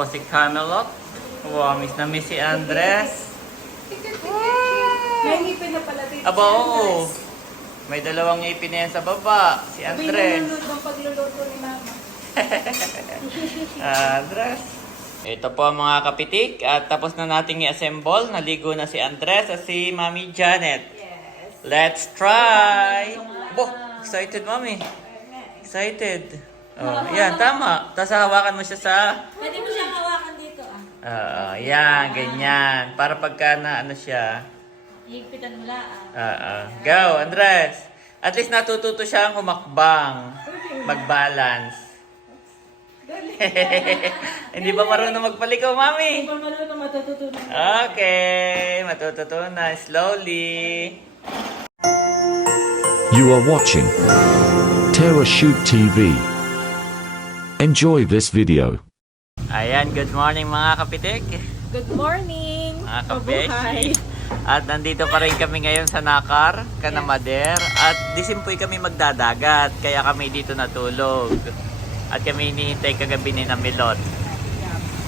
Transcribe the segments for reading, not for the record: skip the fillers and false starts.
po si Camelot. Wow, miss na miss si Andres. May ngipin na pala dito. Aba, oo. May dalawang ngipin na yan sa baba. Si Andres. Binunod ng pagluluto ni Mama. Andres. Ito po ang mga kapitik. At tapos na nating i-assemble. Naligo na si Andres at si Mami Janet. Yes. Let's try! Bo, excited Mami. Excited. Oh, yan, tama. Tapos hawakan mo siya sa... Pwede mo siyang hawakan dito yan, ganyan. Para pagka na ano siya. Higpitan mo lang Go, Andres. At least natututo siyang humakbang. Mag-balance. Hindi ba marunong magpaligaw, Mami? Kung marunong matututunan. Okay, matututunan. Slowly. You are watching Terra Shoot TV. Enjoy this video. Ayan, good morning mga kapitik. Good morning! Mga kabeshi. At nandito pa rin kami ngayon sa Nakar, Canamader. At disimpoy kami magdadagat, kaya kami dito natulog. At kami hinihintay kagabi ni Namilot.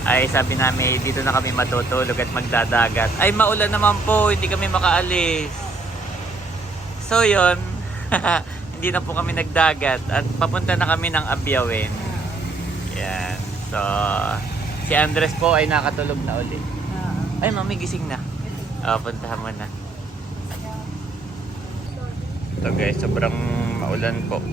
Ay sabi namin, dito na kami matutulog at magdadagat. Ay maulan naman po, hindi kami makaalis. So yun, hindi na po kami nagdagat. At papunta na kami ng Abyawin. Yan. So, si Andres po ay nakatulog na ulit. Ay, Mami, gising na. Puntahan mo na. Ito guys, sobrang maulan po.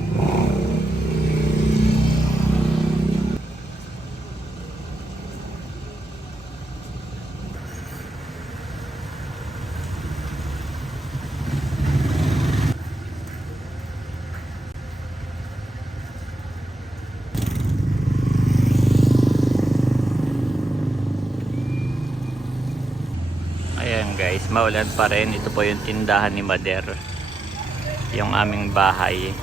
Ayan guys, maulan pa rin. Ito po yung tindahan ni Mader. Yung aming bahay.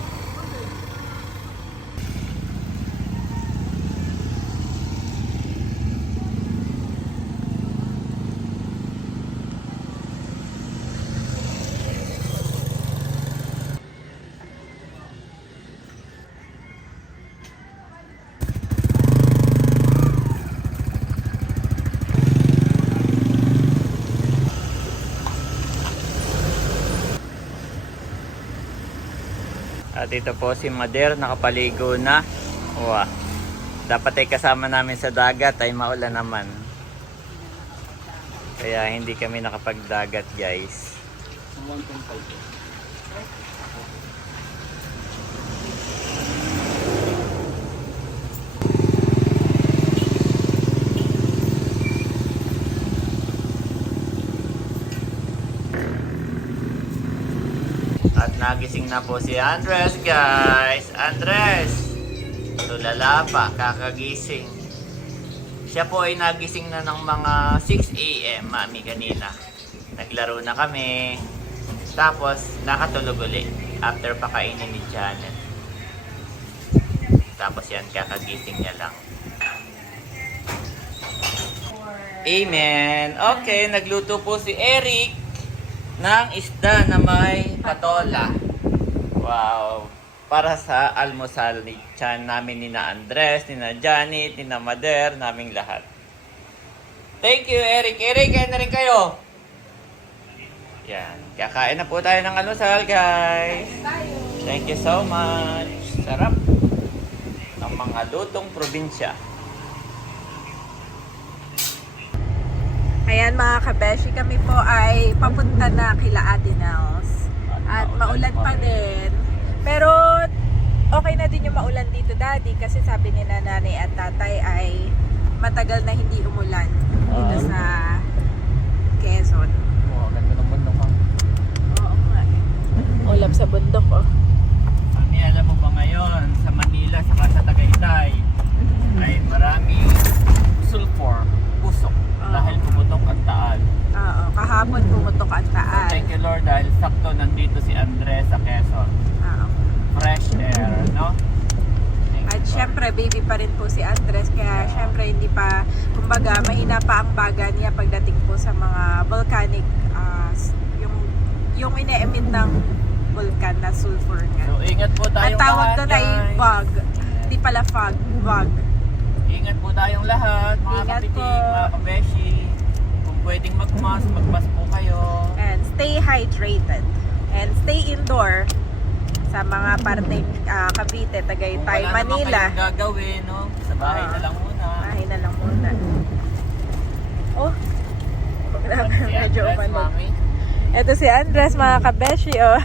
At ito po si Mader, nakapaligo na. Wow. Dapat ay kasama namin sa dagat, ay maulan naman. Kaya hindi kami nakapagdagat guys. At nagising na po si Andres guys. Andres! Tulala pa, kakagising. Siya po ay nagising na ng mga 6 AM, Mami, kanina. Naglaro na kami. Tapos, nakatulog ulit. After pakainin ni Janet. Tapos yan, kakagising niya lang. Amen. Okay, nagluto po si Eric ng isda na may patola. Wow. Para sa almusal ni Chan namin, ni na Andres, ni na Janet, ni na Mader, naming lahat. Thank you, Eric. Eric, kain na rin kayo. Yan. Kakain na po tayo ng almusal, guys. Thank you so much. Sarap ng mga lutong probinsya. Ayan mga kabeshi, kami po ay papunta na kila Ate Nels. At maulan pa din. Pero okay na din yung maulan dito, Daddy, kasi sabi ni nanay at tatay ay matagal na hindi umulan dito sa Quezon. Oh, ganda ng bundok ha. Oo nga eh. Ulap sa bundok oh. Mami, alam mo ba ngayon, sa Manila, saka sa Tagaytay, ay maraming sulfur, usok, dahil pumutok ang taal. Oo, kahapon pumutok ang So, taal. thank you Lord dahil sakto nandito si Andres sa Quezon. Oo. Fresh air, no? Thank At you, Lord. syempre, baby pa rin po si Andres, kaya syempre hindi pa, kumbaga, mahina pa ang baga niya pagdating po sa mga volcanic, yung ine-emit ng vulkan na sulfur nga. So, ingat po tayo Ang tawag doon ay guys. fog. Hindi pala fog, fog. Mag-ingat po tayong lahat, mga Ingat kapitik, po. mga kabeshi. Kung pwedeng magmask po kayo. And stay hydrated. And stay indoor sa mga parteng Cavite, Tagaytay, Kung wala Manila. naman kayong gagawin, no? Sa bahay na lang muna. Bahay na lang muna. Oh, grabe, Si medyo Andres, umanog. Mami. Ito si Andres, mga kabeshi, oh.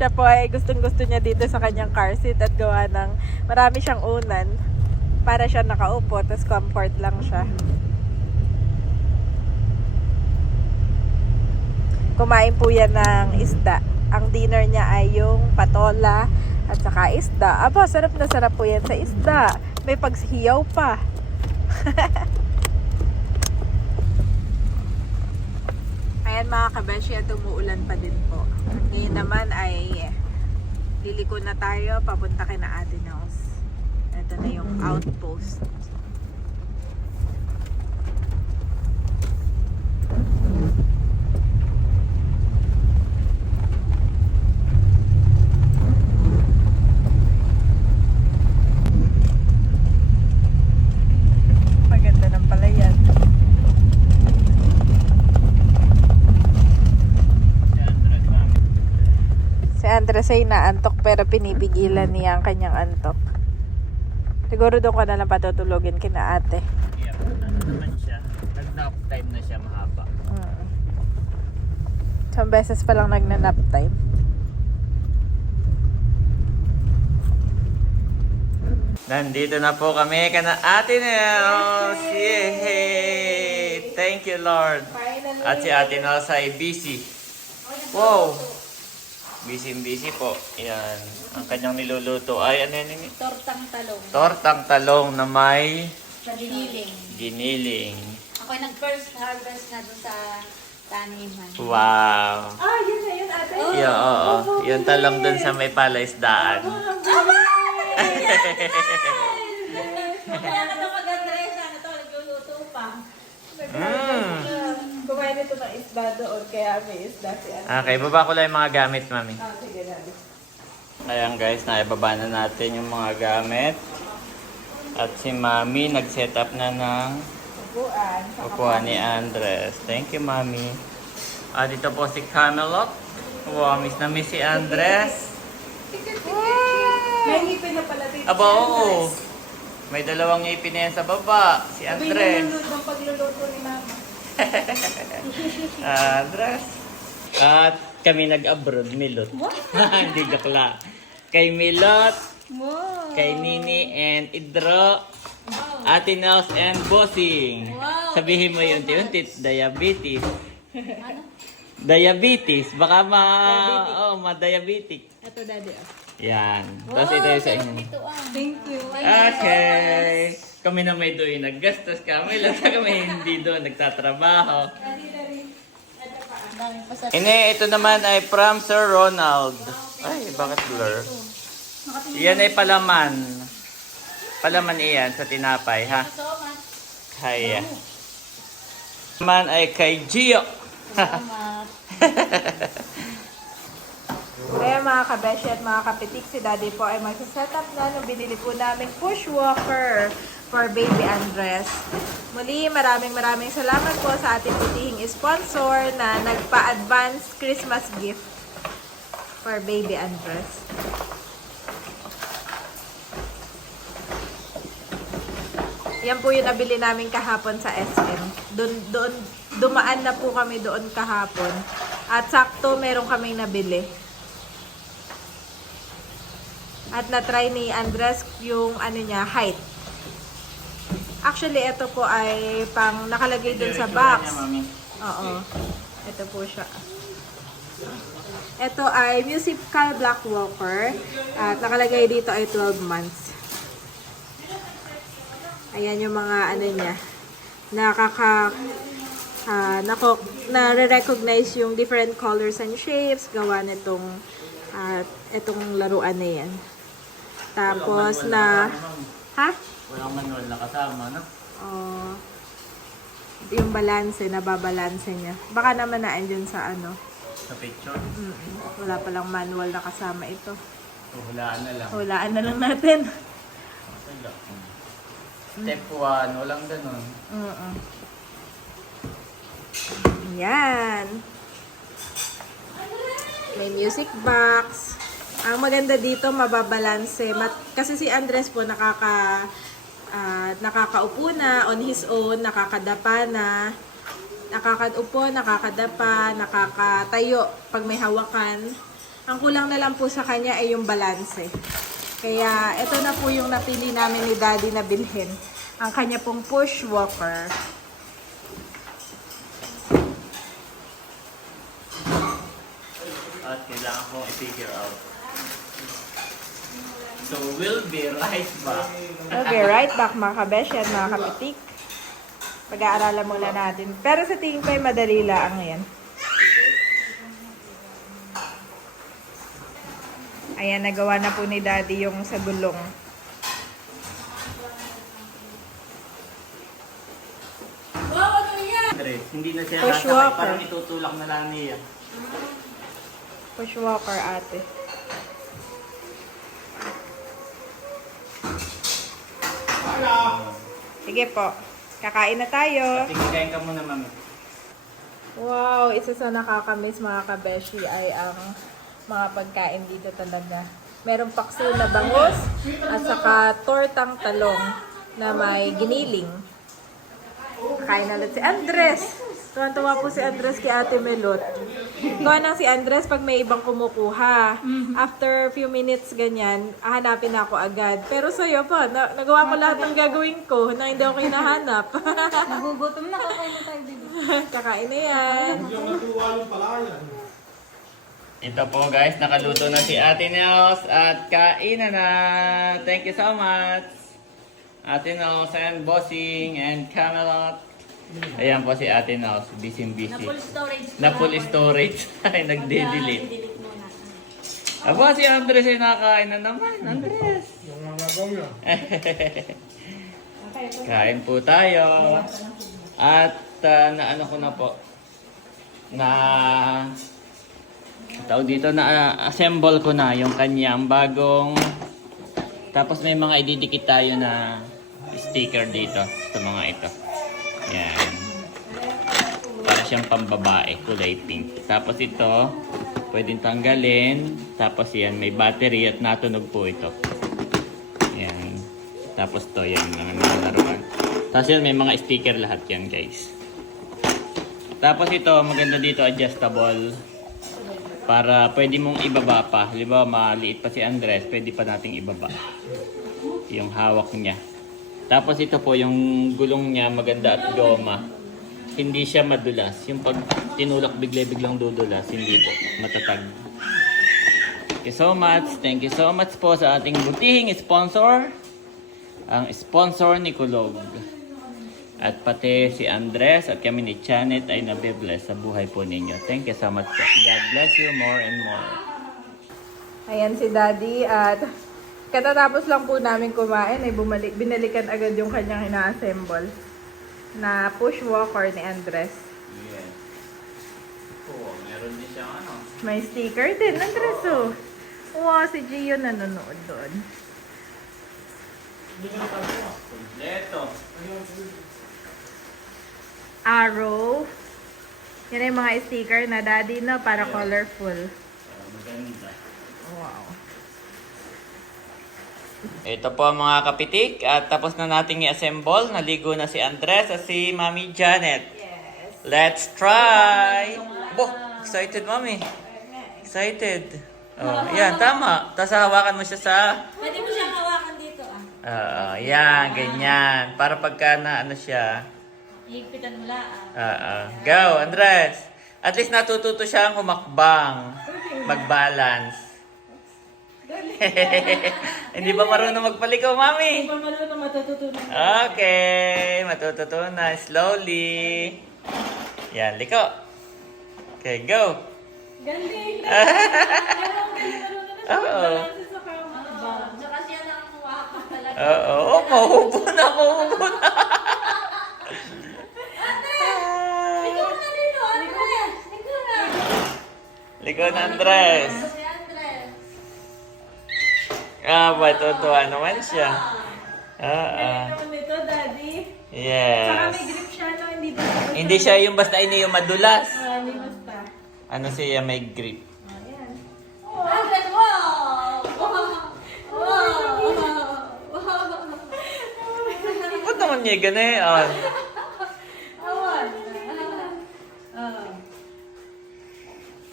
Siya po ay gustong-gusto niya dito sa kanyang car seat at gawa ng marami siyang unan. Para siya nakaupo, tapos comfort lang siya. Kumain po yan ng isda. Ang dinner niya ay yung patola at saka isda. Aba, sarap na sarap po yan sa isda. May paghiyaw pa. Ayan mga kabeshi, at umuulan pa din po. At ngayon naman ay liliko na tayo papunta kay na Ate Nels. Ito na yung outpost. Maganda ng palayan. Si Andres, Mami. Si Andres ay naantok pero pinipigilan niya ang kanyang antok. Siguro doon ka na lang patutulogin kina ate. Yeah, ano naman siya. Nag-nap time na siya mahaba. Isang beses pa lang nagna-nap time. Nandito na po kami kana Ate Nels. Yay! Thank you, Lord. Finally. At si Ate Nels ay busy. Wow! Busy po. Yan. Ang kanyang niluluto ay ano yun? Tortang talong. Tortang talong na may Sa giniling. giniling. Ako yung nag-first harvest na doon sa taniman. Wow! Ah, yun na yun ate. Yeah, oo. Yung talong dun sa may palaisdaan. Kaya ka daw mag-address. Ano to? Nagluluto pa. Kumain ito ng isda doon, kaya may isda si ate. Okay, baba ko lang yung mga gamit, Mami. Ah, sige na. Ayan guys, naibaba na natin yung mga gamit. At si Mami nag-set up na ng Upuan. upuan ni Andres. Thank you, Mami. Dito po si Camelot. Wow, miss na miss si Andres. May ngipin na pala dito. Aba, oo. May dalawang ngipin na yan sa baba. Si Andres. Ng pagluluto ni mama. Andres. At kami nag-abroad, Milot. Hindi bakla. Kay Milot, Wow. kay Nini and Idro, Ate Nels and Bossing. Wow. Sabihin mo yung unti-unti, diabetes. Ano? Diabetes. Baka ma-diabetic. Ito daddy. Yan. Tapos ito yung sa inyo. Ito ah. Thank you. Okay. Kami na may doon naggastos kami. Lang kami hindi doon nagtatrabaho. Ang daming pasat. Ito naman ay from Sir Ronald. Ay, bakit blur? Yan ay palaman. Palaman iyan sa tinapay, ha? So much. Kaya. Naman ay kay Gio. Salamat. Kaya mga kabeshi at mga kapitik, si daddy po ay magsaset up na nung binili po namin push walker for baby Andres. Muli, maraming salamat po sa ating putihing sponsor na nagpa-advance Christmas gift for baby Andres. Yan po yung nabili namin kahapon sa SM. Dumaan na po kami doon kahapon. At sakto meron kaming nabili. At na-try ni Andres yung ano niya, height. Actually, ito po ay pang nakalagay dun sa box. Oo. Ito po siya. Ito ay musical black walker. At nakalagay dito ay 12 months. Ayan yung mga ano niya. Na-recognize yung different colors and shapes. Gawa nitong itong laruan na yan. Tapos na... Ha? Walang manual na kasama, no? Oh, yung balanse, nababalanse niya. Baka naman naandyan sa ano. Sa picture. Wala palang manual na kasama ito. Hulaan na lang. Hulaan na lang natin. Wala. Step 1, walang ganun. Yan. May music box. Ang maganda dito, mababalanse. Kasi si Andres po nakakaupo na on his own, nakakadapa na. Nakakaupo, nakakadapa, nakakatayo pag may hawakan. Ang kulang na lang po sa kanya ay yung balanse. Kaya ito na po yung napili namin ni Daddy na bilhin. Ang kanya pong push walker. At kailangan ko i-figure out. So, we'll be right back. Okay, right back mga kabesh at mga kapitik. Pag-aaralan muna natin. Pero sa tingin ko ay madali lang yan. Ayan, nagawa na po ni Daddy yung sa gulong. Wow, ano yan? Andres, hindi na siya Push sasakay. walker. Parang itutulak na lang niya. Push walker ate. Sige po. Kakain na tayo. Tingin ka muna, mami. Wow, isa sa nakakamiss mga kabeshi ay ang mga pagkain dito talaga. Merong paksiw na bangus at saka tortang talong na may giniling. Kain na ulit si Andres. Tuwan-tuwa po si Andres kay Ate Melot. Gawa nang si Andres pag may ibang kumukuha. After few minutes ganyan, hanapin ako agad. Pero sa'yo po, nagawa ko lahat ng gagawin ko na hindi ako hinahanap. Nagugutom na, kakain na tayo dito. Kakain na yan. Ito po guys, nakaluto na si Ate Nels at kainan na. Thank you so much. Ate Nels and Bossing and Camelot. Ayan po si Ate Nels, busy. Na-full storage. Na full storage. Ay, nagde-delete. Delete muna. Aba, si Andres ay nakakain na naman. Andres. Kain po tayo. At naano ko na po. Tao dito na assemble ko na yung kanyang bagong. Tapos may mga ididikit tayo na sticker dito sa mga ito. Yan. Para siyang pambabae, kulay pink. Tapos ito, pwedeng tanggalin. Tapos yan, may battery at natunog po ito. Yan. Tapos to, yan, mga nalaruan. Tapos yan, may mga sticker lahat yan, guys. Tapos ito, maganda dito, adjustable. Para pwede mong ibaba pa. Halimbawa, maliit pa si Andres, pwede pa nating ibaba. Yung hawak niya. Tapos ito po, yung gulong niya maganda at goma. Hindi siya madulas. Yung pag tinulak biglang dudulas, hindi po. Matatag. Thank you so much. Thank you so much po sa ating butihing sponsor. Ang sponsor ni Kulog. At pati si Andres at kami ni Janet ay nabibless sa buhay po ninyo. Thank you so much po. God bless you more and more. Ayan si Daddy at katatapos lang po namin kumain ay binalikan agad yung kanyang ina-assemble na push walker ni Andres. Yes. Oh, meron din siyang ano. May sticker din, Andres oh. Wow, si Gio nanonood doon. Kompleto. Arrow. Yan yung mga sticker na Daddy na para colorful. Maganda. Wow. Ito po ang mga kapitik at tapos na nating i-assemble. Naligo na si Andres at si Mami Janet. Yes. Let's try! Bo, excited Mami. Excited. Oh, yan, tama. Tapos hawakan mo siya sa... Pwede mo siyang hawakan dito yan, ganyan. Para pagka na ano siya. Higpitan mo lang Go, Andres. At least natututo siyang humakbang. Mag-balance. Hindi ba marunong magpaliko, Mami? Pamalo na matututunan. Okay, matututunan. Slowly. Yan, liko. Okay, go. Galing! Oo. Sa kama. Tsaka siya lang ang hawakan talaga. Oo, mahubo na. Ikaw na dito, Andres! Ikaw na! Liko na, Andres. Si Andres. Matutuwa naman siya. Ah, naman ito, Daddy. Saka yes. may grip siya, no? Hindi ba? Hindi siya yung basta ini yung madulas. Hindi basta. Ano siya may grip. Ayan. Andres, wow! Wow! Ba't naman niya ganayon?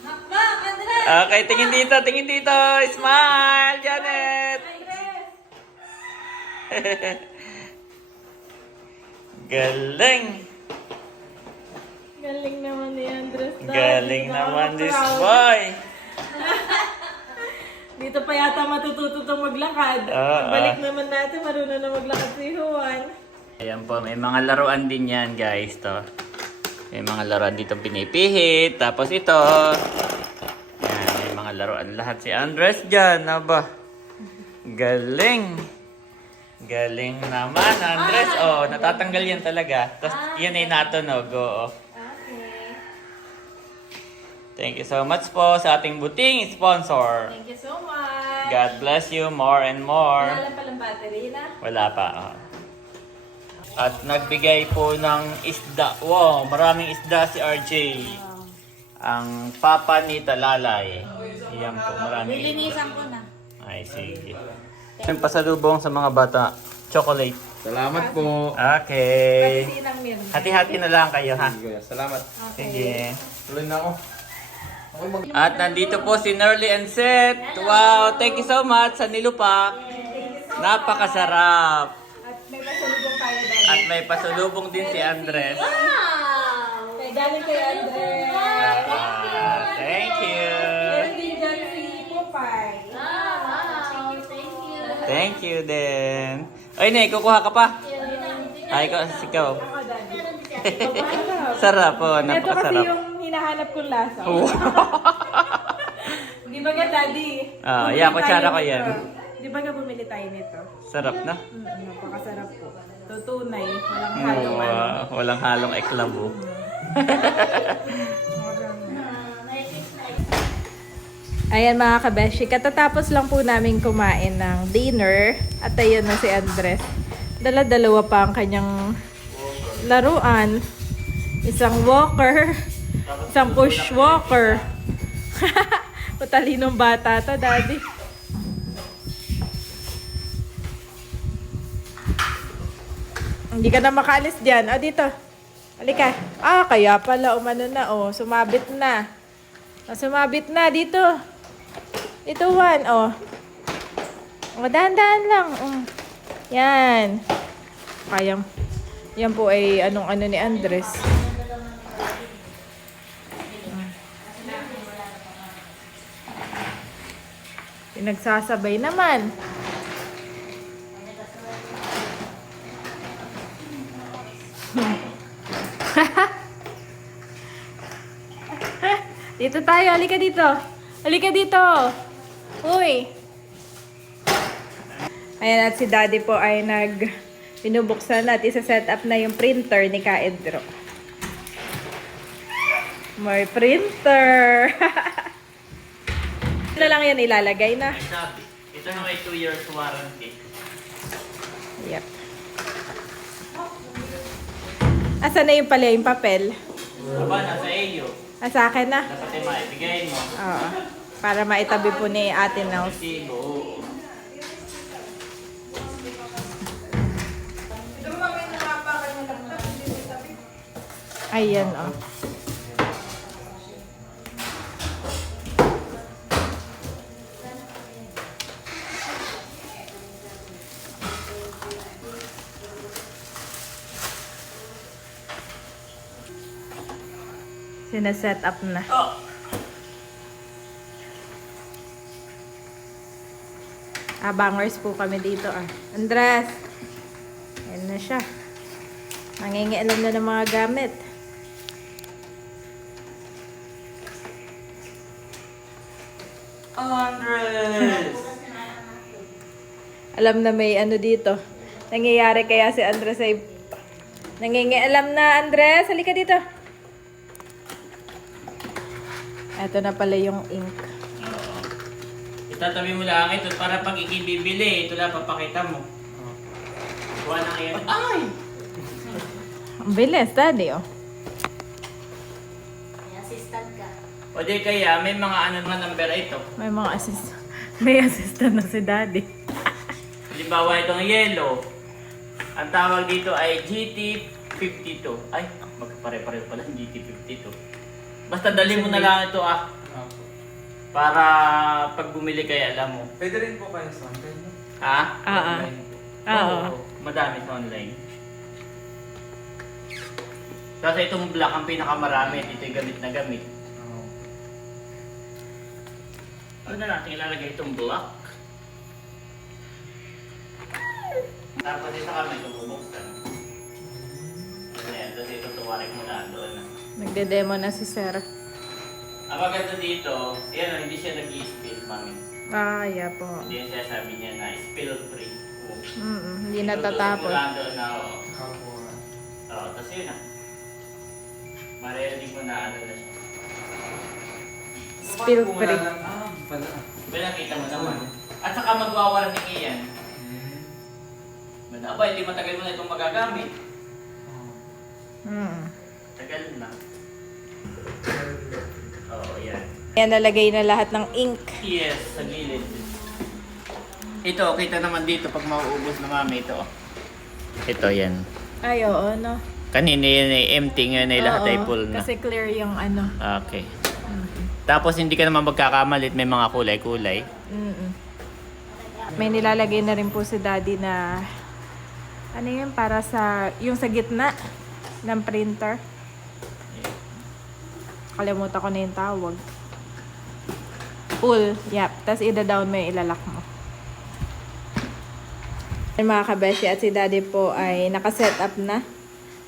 Hakbang, Andres! Okay, tingin dito, tingin dito. Smile, Janet. Galing. Galing naman ni Andres. Galing naman this boy. Dito pa yata matututo itong maglakad. Balik naman natin, marunong na maglakad si Juan. Ayan po, may mga laruan din yan guys to. May mga laruan dito pinipihit. Tapos ito. Yan, may mga laruan lahat si Andres dyan. Aba. Galing. Galing naman Andres. Oh, natatanggal yan talaga. Tapos yan ay natunog. Oo. Okay. Thank you so much po sa ating buting sponsor. Thank you so much. God bless you more and more. Wala lang palang battery na. Wala pa. Oh. At nagbigay po ng isda. Wow, maraming isda si RJ. Ang papa ni Talalay. Iyan po, maraming isda. Lilinisan ko na. Ay, sige. Yung pasalubong sa mga bata. Chocolate. Salamat po. Okay. Sinang milk. Hati-hati na lang kayo, ha? Salamat. Sige. Tuloy na ako. At nandito po si Nerly and Seth. Wow, thank you so much sa nilupak. Napakasarap. At may pasalubong tayo, Daddy. At may pasalubong din si Andres. Wow! Kaya galing kay Andres. Thank you. Meron din dyan si Popeye. Wow! Thank you. Thank you din. Ay, ne, kukuha ka pa. Ay, ikaw. Ako, Daddy. Sarap po, Ito kasi napakasarap. yung hinahanap kong lasa. Wow. Di ba nga, Daddy? Ah, Bumili yeah, kutsara tayo ko yan. nito. Di ba nga bumili tayo nito? Sarap na. Napakasarap po. Tutunay. Walang halong ano. Walang halong eklabo. Ayan mga kabeshi, katatapos lang po namin kumain ng dinner at ayun na si Andres. Dala-dalawa pa ang kanyang laruan. Isang walker, isang push walker. Matalinong bata to, Daddy. Hindi ka na makaalis dyan. O, dito. Halika. Ah, kaya pala umano na. O, sumabit na. O, sumabit na. Dito. Ito, Juan. O. O, dahan-dahan lang. O. Yan. Kayang. Yan po ay anong-ano ni Andres. Pinagsasabay naman. Dito tayo. Halika dito. Halika dito. Uy. Ayan, at si Daddy po ay pinubuksan at isa-set up na yung printer ni Kaedro. May printer. Ano lang yan ilalagay na? Sabi, ito na may 2 years warranty. Yep. Asa na yung pala yung papel? Aba, nasa iyo. Sa akin na? Dapat ay maibigay mo. Oo. Para maitabi po ni Ate Nels. Resibo. Ayan, oh. Sina-set up na. Bangers po kami dito, ah. Andres! Ayan na siya. Nangingialam na ng mga gamit. Andres! Alam na may ano dito. Nangyayari kaya si Andres ay... Nangingialam na, Andres! Halika dito! Ito na pala yung ink. Itatabi mo lang ito para pag ikibibili, ito lang papakita mo. Kuha na ngayon. Ay! Ang bilis, daddy, oh. May assistant ka. O di kaya, may mga ano naman number ito. May mga assistant. May assistant na si daddy. Halimbawa itong yellow. Ang tawag dito ay GT52. Ay, magpare-pareho pala GT52. Basta dali mo na lang ito Opo. para pag bumili kayo alam mo. Pwede rin po kayo sa online. Ha? Online po. Oo. Madami sa online. Kasi itong black ang pinakamarami. Dito yung gamit na gamit. Oo. Ano na natin ilalagay itong black? Tapos ito kami itong bubuksan. Ayan, tapos ito tuwarik mo na doon. Nagde-demo na si Sir. Ang maganda dito, yan, hindi siya nag-i-spill, mami. Ah, yeah po. Hindi siya sabi niya na spill free. Hindi natatapos. Tutuloy mo lang doon na, Opo. tapos yun na. Marinig mo na ano na siya. Spill Paano po free. wala lang? Pala. Ba nakita mo naman. At saka magwawarning iyan. Aba, hindi matagal mo na itong magagamit. Tagal na. Oo, yan. Yan, nalagay na lahat ng ink. Yes, sa gilid. Ito, kita naman dito pag mauubos na mami ito. Ito, yan. Ay, oo, no? Kanina yan ay empty, ngayon ay lahat ay Oo, full na. Kasi clear yung ano. Okay. Tapos hindi ka naman magkakamalit, may mga kulay-kulay. May nilalagay na rin po si daddy na ano yun, para sa yung sa gitna ng printer. Kalimutan ko na yung tawag. Pull, yep. Tapos ida-down mo yung ilalak mo. Mga kabeshi, at si daddy po ay nakaset up na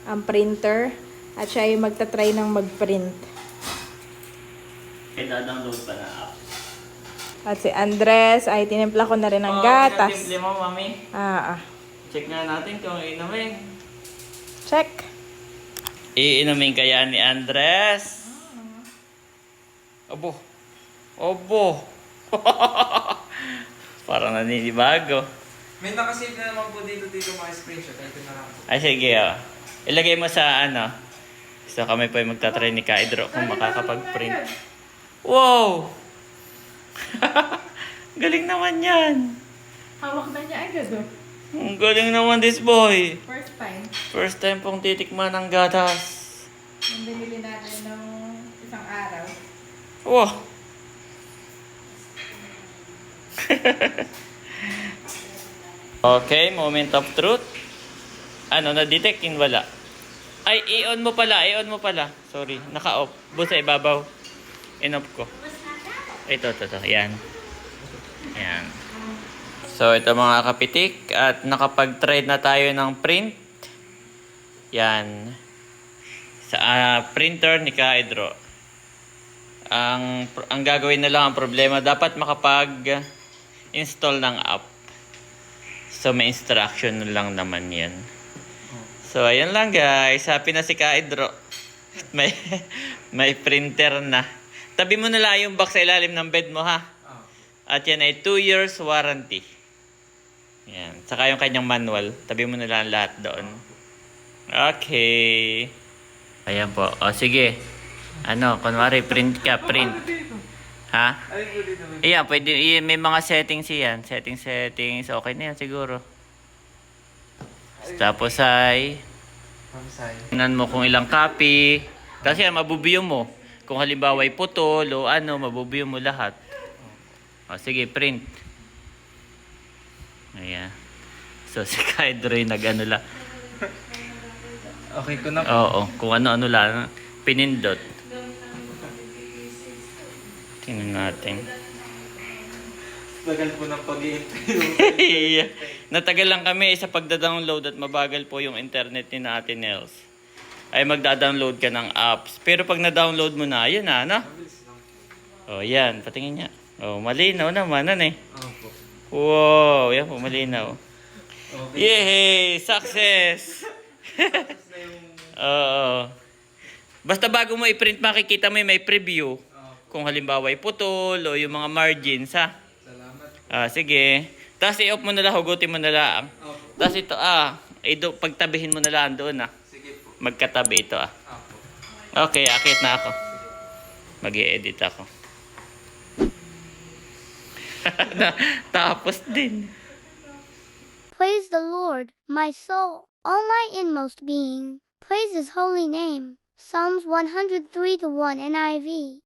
ang printer at siya ay magta-try ng mag-print. Kaya download pa na app. At si Andres ay tinimpla ko na rin ng gatas. Simple mo, mami. Check Check nga natin kung inumin. Check. Iinumin kaya ni Andres? Obo. Obo. Parang naninibago. May nakasave na naman po dito mga screenshot. Ito na lang po. Ay, sige. Ilagay mo sa ano. So kami pa yung magtatry ni Kaidro kung makakapag-print. Wow! Galing naman yan. Hawak na niya agad, oh. Ang galing naman this boy. First time. First time pong titikman ng gatas. Yung binili natin ng isang araw. Wow! Okay, moment of truth. Ano, na-detect in wala. Ay, i-on mo pala, i-on mo pala. Sorry, naka-off. Busa ibabaw. In-off ko. Ito. Yan. Yan. So, ito mga kapitik. At nakapag-trade na tayo ng print. Yan. Sa printer ni Kaidro. Ang gagawin na lang ang problema, dapat makapag-install ng app. So, may instruction na lang naman yan. So, ayan lang guys. Happy na si Kaidro. May printer na. Tabi mo na lang yung box sa ilalim ng bed mo, ha? At yan ay 2 years warranty. Yan. Saka yung kanyang manual. Tabi mo na lang lahat doon. Okay. Ayan po. O, sige. Ano, kunwari, print ka, print. Ha? Ay po dito. Iya, pwede. May mga settings yan. Settings. Okay na yan siguro. Tapos ay, tingnan mo kung ilang copy. Kasi yan, mabubiyo mo. Kung halimbawa ay putol o ano, mabubiyo mo lahat. O, sige, print. Ayan. So, si Kaidro yung nag-ano lang. Okay ko na po. Oo, kung ano-ano lang. Pinindot. Tingnan natin. Tagal po ng pag-i-interview. Natagal lang kami sa pagda-download at mabagal po yung internet ni Ate Nels. Ay magda-download ka ng apps. Pero pag na-download mo na, yun na, ano? Oh, yan. Patingin niya. Oh, malinaw naman, ano eh. Opo. Wow, yan po, malinaw. Okay. Yay! Success! Oo. Basta bago mo i-print, makikita mo yung may preview. Kung halimbawa ay putol o yung mga margins, ha? Salamat. Sige. Tapos i-off mo na lang, hugutin mo na lang. Opo. Tapos ito, pagtabihin mo na lang doon ah. Sige po. Magkatabi ito ah. Apo. Okay, akit na ako. Mag-i-edit ako. Tapos din. Praise the Lord, my soul, all my inmost being. Praise his holy name. Psalms 103:1 NIV.